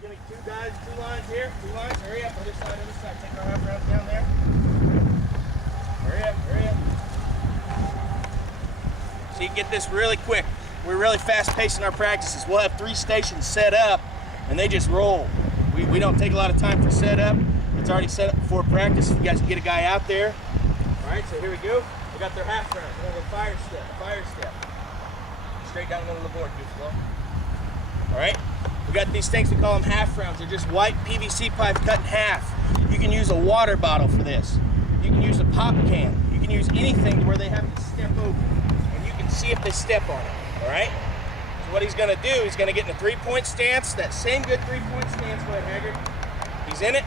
give me two guys, two lines here, two lines. Hurry up, other side, other side. Take our half rounds down there. Hurry up, hurry up. So you can get this really quick. We're really fast pacing our practices. We'll have 3 stations set up and they just roll. We don't take a lot of time for setup. It's already set up before practice. You guys can get a guy out there. All right, so here we go. We got their half round. We're gonna go fire step. Straight down the middle of the board, Goofball. All right, we got these things, we call them half rounds. They're just white PVC pipe cut in half. You can use a water bottle for this. You can use a pop can. You can use anything where they have to step over. And you can see if they step on it, all right? So what he's gonna do, he's gonna get in a 3-point stance, that same good 3-point stance. Go ahead, Haggard. He's in it.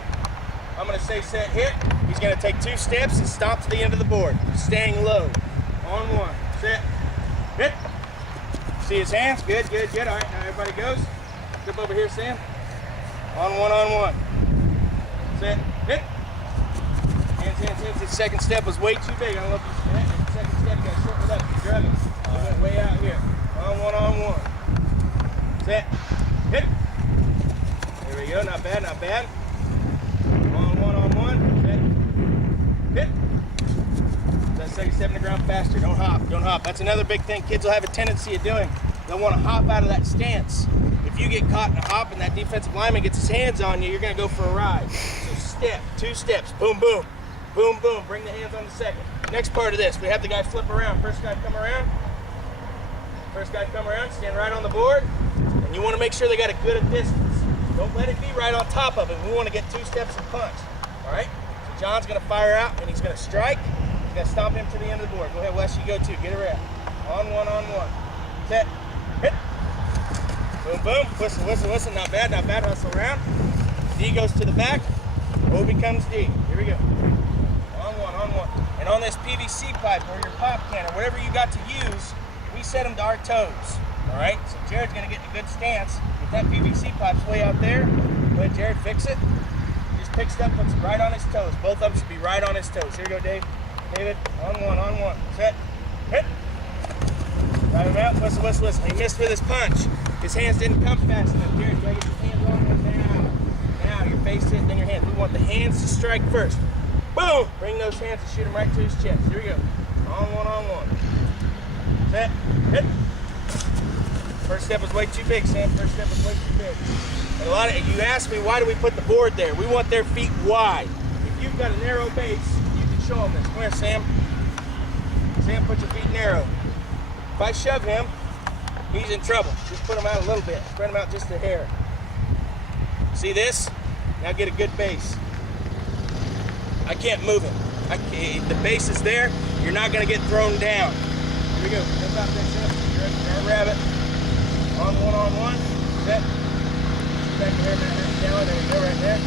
I'm gonna say set, hit. He's gonna take 2 steps and stomp to the end of the board, staying low. On 1, set, hit. See his hands? Good, good, good. All right, now everybody goes. Step over here, Sam. On 1. Set, hit. Hands. The second step was way too big. I don't know if you see that. The second step, you gotta shorten it up. You're drugging. You went way out here. On 1. Set, hit. There we go. Not bad, not bad. On 1. Set, hit. That second step in the ground faster. Don't hop. That's another big thing kids will have a tendency of doing. They'll want to hop out of that stance. If you get caught in a hop and that defensive lineman gets his hands on you, you're going to go for a ride. So step, 2 steps, boom, boom, boom, boom. Bring the hands on the second. Next part of this, we have the guy flip around. First guy come around, stand right on the board, and you want to make sure they got a good distance. Don't let it be right on top of him. We want to get 2 steps and punch. All right? So John's going to fire out, and he's going to strike. He's going to stomp him to the end of the board. Go ahead, Wes, you go too. Get around. On 1. Set. Hit. Boom, boom. Whistle. Not bad. Hustle around. D goes to the back. O becomes D. Here we go. On 1. And on this PVC pipe or your pop can or whatever you got to use, we set them to our toes. All right? So Jared's going to get in a good stance. If that PVC pipe's way out there, go ahead, Jared, fix it. He just picks it up, puts it right on his toes. Both of them should be right on his toes. Here we go, Dave. David, on 1. Set. Hit. Drive him out. Whistle. He missed with his punch. His hands didn't come fast enough. Jared, you gotta get your hands on him now. Now, your face hit, then your hands. We want the hands to strike first. Boom! Bring those hands and shoot him right to his chest. Here we go. On 1. Set. Hit. First step was way too big, Sam. And a lot of you ask me, why do we put the board there? We want their feet wide. If you've got a narrow base, you can show them this. Come here, Sam. Sam, put your feet narrow. If I shove him, he's in trouble. Just put him out a little bit. Spread him out just a hair. See this? Now get a good base. I can't move him. The base is there. You're not going to get thrown down. Here we go. Jump out there, Sam. You're a rabbit. On 1. Set. Back your hair down. There we go, right there.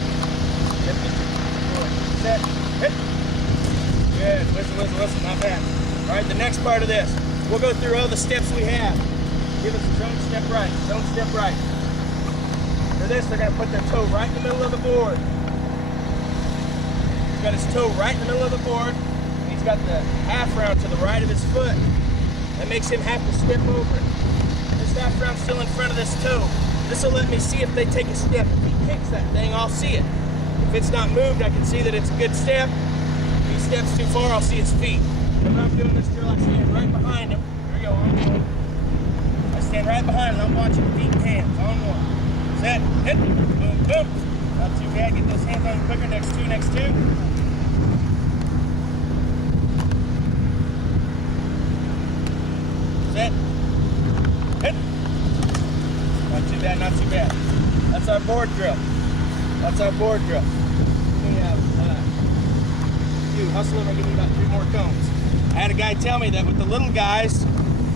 Set. Hit. Good. Whistle. Not bad. All right, the next part of this. We'll go through all the steps we have. Give us a zone step right. For this, they're going to put their toe right in the middle of the board. He's got his toe right in the middle of the board. And he's got the half round to the right of his foot. That makes him have to step over it. This half round's still in front of this toe. This will let me see if they take a step. If he kicks that thing, I'll see it. If it's not moved, I can see that it's a good step. If he steps too far, I'll see his feet. And when I'm doing this drill, I stand right behind him. Here we go, on 1. I stand right behind him. I'm watching feet and hands. On 1. Set. Hit. Boom, boom. Not too bad. Get those hands on quicker. Next 2. Set. Hit. Not too bad. That's our board drill. We have hustle over and give me about 3 more cones. I had a guy tell me that with the little guys,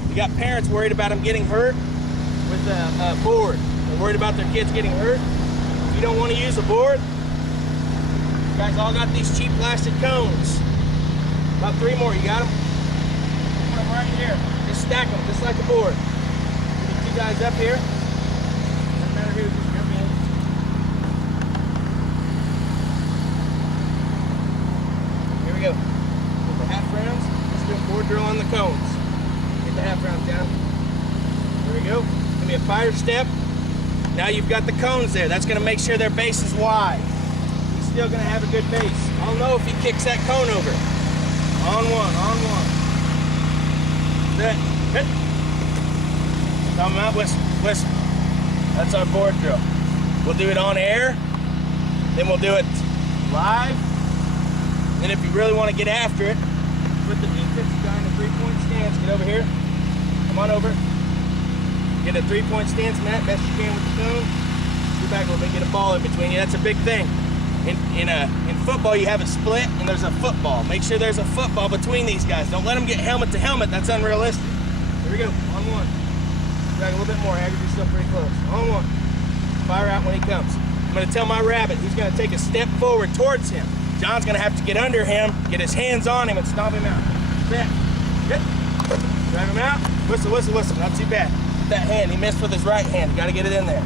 you got parents worried about them getting hurt with a board. They're worried about their kids getting hurt. If you don't want to use a board, you guys all got these cheap plastic cones. About 3 more, you got them? Put them right here. Just stack them, just like a board. Get 2 guys up here. Doesn't matter who, just jump in. Here we go. With the half rounds, let's do a board drill on the cones. Get the half rounds down. There we go. Give me a fire step. Now you've got the cones there. That's gonna make sure their base is wide. He's still gonna have a good base. I'll know if he kicks that cone over. On one, on one. Set, hit. Thumb out, whistle, whistle. That's our board drill. We'll do it on air, then we'll do it live. Then if you really want to get after it, put the defensive guy in a three-point stance. Get over here. Come on over. Get a three-point stance, Matt, best you can with the cone. Go back a little bit, get a ball in between you. That's a big thing. In football, you have a split and there's a football. Make sure there's a football between these guys. Don't let them get helmet to helmet. That's unrealistic. Here we go. On one. Drag a little bit more. Aggregate yourself pretty close. On one. Fire out when he comes. I'm going to tell my rabbit he's going to take a step forward towards him. John's going to have to get under him, get his hands on him, and stomp him out. Set. Hit. Drag him out. Whistle, whistle, whistle. Not too bad. That hand. He missed with his right hand. You got to get it in there.